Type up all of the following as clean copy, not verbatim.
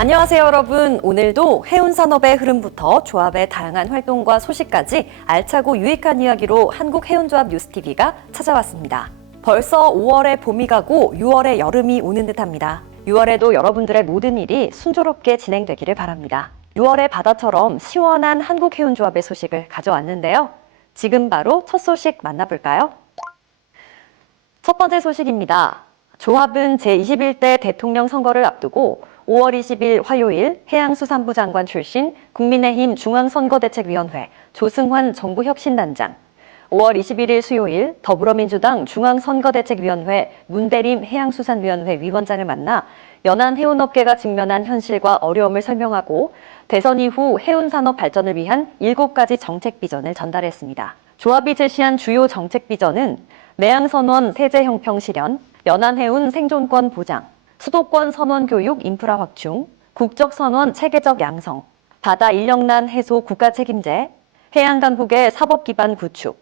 안녕하세요, 여러분. 오늘도 해운산업의 흐름부터 조합의 다양한 활동과 소식까지 알차고 유익한 이야기로 한국해운조합 뉴스TV가 찾아왔습니다. 벌써 5월에 봄이 가고 6월에 여름이 오는 듯합니다. 6월에도 여러분들의 모든 일이 순조롭게 진행되기를 바랍니다. 6월의 바다처럼 시원한 한국해운조합의 소식을 가져왔는데요. 지금 바로 첫 소식 만나볼까요? 첫 번째 소식입니다. 조합은 제21대 대통령 선거를 앞두고 5월 20일 화요일 해양수산부 장관 출신 국민의힘 중앙선거대책위원회 조승환 정부혁신단장, 5월 21일 수요일 더불어민주당 중앙선거대책위원회 문대림 해양수산위원회 위원장을 만나 연안 해운업계가 직면한 현실과 어려움을 설명하고 대선 이후 해운산업 발전을 위한 7가지 정책 비전을 전달했습니다. 조합이 제시한 주요 정책 비전은 매양선원 세제 형평 실현, 연안해운 생존권 보장, 수도권 선원 교육 인프라 확충, 국적 선원 체계적 양성, 바다 인력난 해소 국가 책임제, 해양 강국의 사법 기반 구축,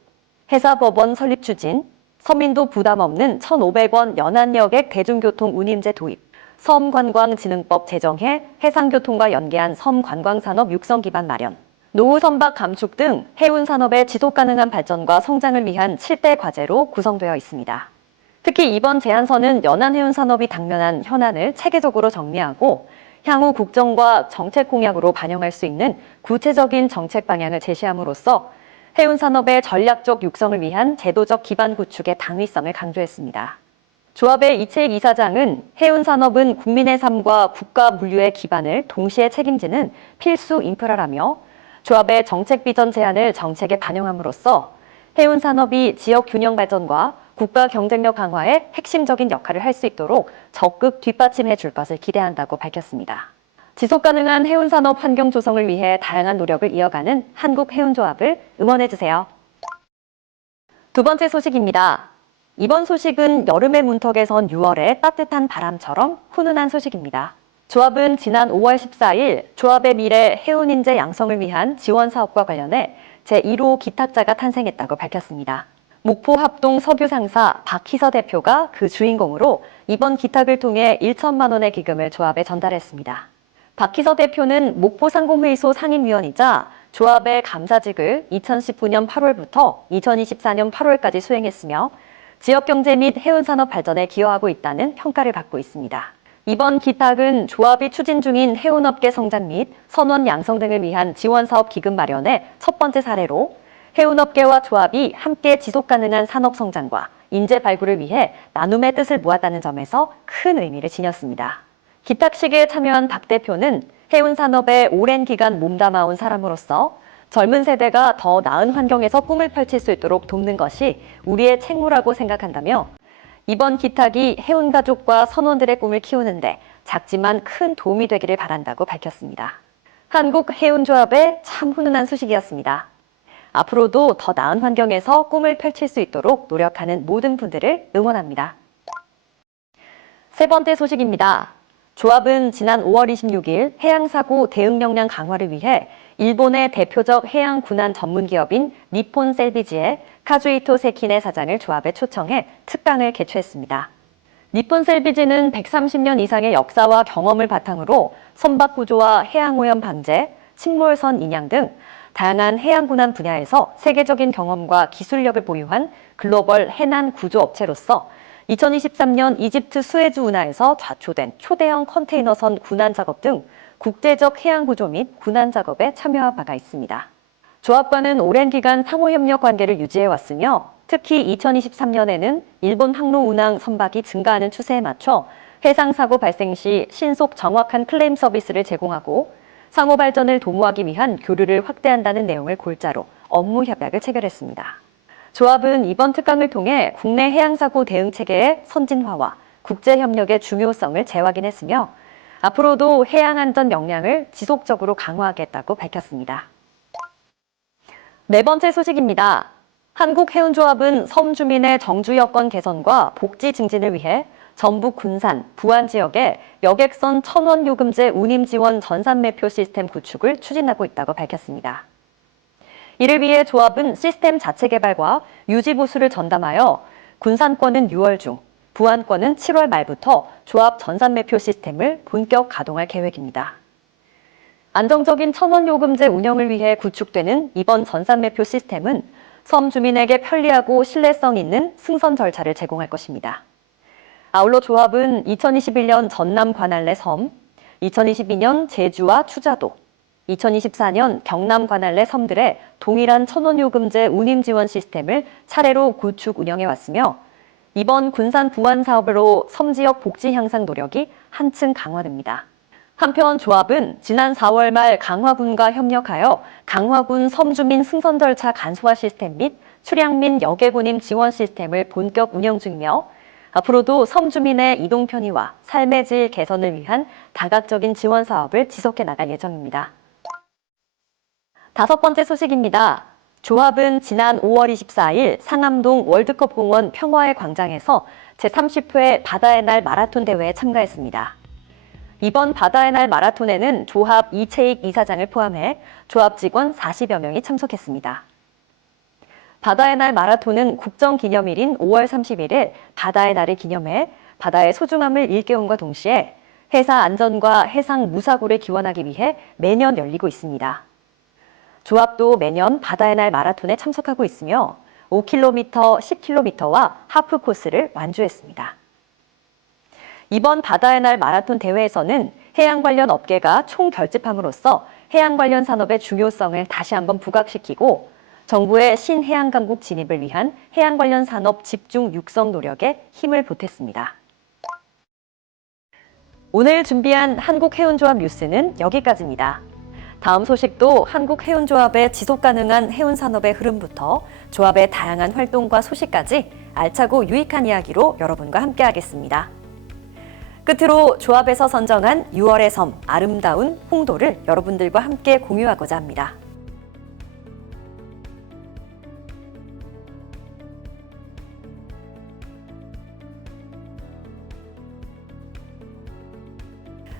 해사법원 설립 추진, 서민도 부담 없는 1,500원 연안여객 대중교통 운임제 도입, 섬관광진흥법 제정해 해상교통과 연계한 섬관광산업 육성 기반 마련, 노후 선박 감축 등 해운산업의 지속가능한 발전과 성장을 위한 7대 과제로 구성되어 있습니다. 특히 이번 제안서는 연안해운산업이 당면한 현안을 체계적으로 정리하고 향후 국정과 정책 공약으로 반영할 수 있는 구체적인 정책 방향을 제시함으로써 해운산업의 전략적 육성을 위한 제도적 기반 구축의 당위성을 강조했습니다. 조합의 이채익 이사장은 해운산업은 국민의 삶과 국가 물류의 기반을 동시에 책임지는 필수 인프라라며 조합의 정책 비전 제안을 정책에 반영함으로써 해운산업이 지역 균형 발전과 국가 경쟁력 강화에 핵심적인 역할을 할 수 있도록 적극 뒷받침해 줄 것을 기대한다고 밝혔습니다. 지속가능한 해운산업 환경 조성을 위해 다양한 노력을 이어가는 한국해운조합을 응원해주세요. 두 번째 소식입니다. 이번 소식은 여름의 문턱에 선 6월의 따뜻한 바람처럼 훈훈한 소식입니다. 조합은 지난 5월 14일 조합의 미래 해운인재 양성을 위한 지원 사업과 관련해 제1호 기탁자가 탄생했다고 밝혔습니다. 목포 합동 석유 상사 박희서 대표가 그 주인공으로 이번 기탁을 통해 1천만 원의 기금을 조합에 전달했습니다. 박희서 대표는 목포 상공회의소 상임위원이자 조합의 감사직을 2019년 8월부터 2024년 8월까지 수행했으며 지역경제 및 해운산업 발전에 기여하고 있다는 평가를 받고 있습니다. 이번 기탁은 조합이 추진 중인 해운업계 성장 및 선원 양성 등을 위한 지원사업 기금 마련의 첫 번째 사례로 해운업계와 조합이 함께 지속가능한 산업성장과 인재 발굴을 위해 나눔의 뜻을 모았다는 점에서 큰 의미를 지녔습니다. 기탁식에 참여한 박 대표는 해운산업에 오랜 기간 몸담아온 사람으로서 젊은 세대가 더 나은 환경에서 꿈을 펼칠 수 있도록 돕는 것이 우리의 책무라고 생각한다며 이번 기탁이 해운가족과 선원들의 꿈을 키우는데 작지만 큰 도움이 되기를 바란다고 밝혔습니다. 한국해운조합의 참 훈훈한 소식이었습니다. 앞으로도 더 나은 환경에서 꿈을 펼칠 수 있도록 노력하는 모든 분들을 응원합니다. 세 번째 소식입니다. 조합은 지난 5월 26일 해양사고 대응 역량 강화를 위해 일본의 대표적 해양 군안 전문 기업인 니폰 셀비지의 카주이토 세키네 사장을 조합에 초청해 특강을 개최했습니다. 니폰 셀비지는 130년 이상의 역사와 경험을 바탕으로 선박 구조와 해양오염 방제, 식물선 인양 등 다양한 해양군안 분야에서 세계적인 경험과 기술력을 보유한 글로벌 해난 구조 업체로서 2023년 이집트 수에즈 운하에서 좌초된 초대형 컨테이너선 군안 작업 등 국제적 해양 구조 및 군안 작업에 참여한 바가 있습니다. 조합과는 오랜 기간 상호협력 관계를 유지해왔으며 특히 2023년에는 일본 항로 운항 선박이 증가하는 추세에 맞춰 해상사고 발생 시 신속 정확한 클레임 서비스를 제공하고 상호 발전을 도모하기 위한 교류를 확대한다는 내용을 골자로 업무 협약을 체결했습니다. 조합은 이번 특강을 통해 국내 해양사고 대응 체계의 선진화와 국제협력의 중요성을 재확인했으며 앞으로도 해양안전 역량을 지속적으로 강화하겠다고 밝혔습니다. 네 번째 소식입니다. 한국해운조합은 섬 주민의 정주 여건 개선과 복지 증진을 위해 전북 군산, 부안 지역에 여객선 천원 요금제 운임 지원 전산 매표 시스템 구축을 추진하고 있다고 밝혔습니다. 이를 위해 조합은 시스템 자체 개발과 유지 보수를 전담하여 군산권은 6월 중, 부안권은 7월 말부터 조합 전산매표 시스템을 본격 가동할 계획입니다. 안정적인 천원요금제 운영을 위해 구축되는 이번 전산매표 시스템은 섬 주민에게 편리하고 신뢰성 있는 승선 절차를 제공할 것입니다. 아울러 조합은 2021년 전남 관할내 섬, 2022년 제주와 추자도, 2024년 경남 관할내 섬들의 동일한 천원요금제 운임 지원 시스템을 차례로 구축 운영해왔으며 이번 군산 부안 사업으로 섬 지역 복지 향상 노력이 한층 강화됩니다. 한편 조합은 지난 4월 말 강화군과 협력하여 강화군 섬주민 승선 절차 간소화 시스템 및 출향 및 여객운임 지원 시스템을 본격 운영 중이며 앞으로도 섬주민의 이동 편의와 삶의 질 개선을 위한 다각적인 지원 사업을 지속해 나갈 예정입니다. 5번째 소식입니다. 조합은 지난 5월 24일 상암동 월드컵 공원 평화의 광장에서 제30회 바다의 날 마라톤 대회에 참가했습니다. 이번 바다의 날 마라톤에는 조합 이채익 이사장을 포함해 조합 직원 40여 명이 참석했습니다. 바다의 날 마라톤은 국정기념일인 5월 30일에 바다의 날을 기념해 바다의 소중함을 일깨움과 동시에 해사 안전과 해상 무사고를 기원하기 위해 매년 열리고 있습니다. 조합도 매년 바다의 날 마라톤에 참석하고 있으며 5km, 10km와 하프 코스를 완주했습니다. 이번 바다의 날 마라톤 대회에서는 해양 관련 업계가 총결집함으로써 해양 관련 산업의 중요성을 다시 한번 부각시키고 정부의 신해양 강국 진입을 위한 해양 관련 산업 집중 육성 노력에 힘을 보탰습니다. 오늘 준비한 한국해운조합 뉴스는 여기까지입니다. 다음 소식도 한국해운조합의 지속가능한 해운산업의 흐름부터 조합의 다양한 활동과 소식까지 알차고 유익한 이야기로 여러분과 함께하겠습니다. 끝으로 조합에서 선정한 6월의 섬 아름다운 홍도를 여러분들과 함께 공유하고자 합니다.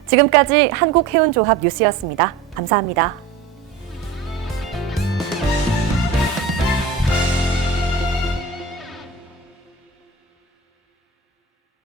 지금까지 한국해운조합 뉴스였습니다. 감사합니다.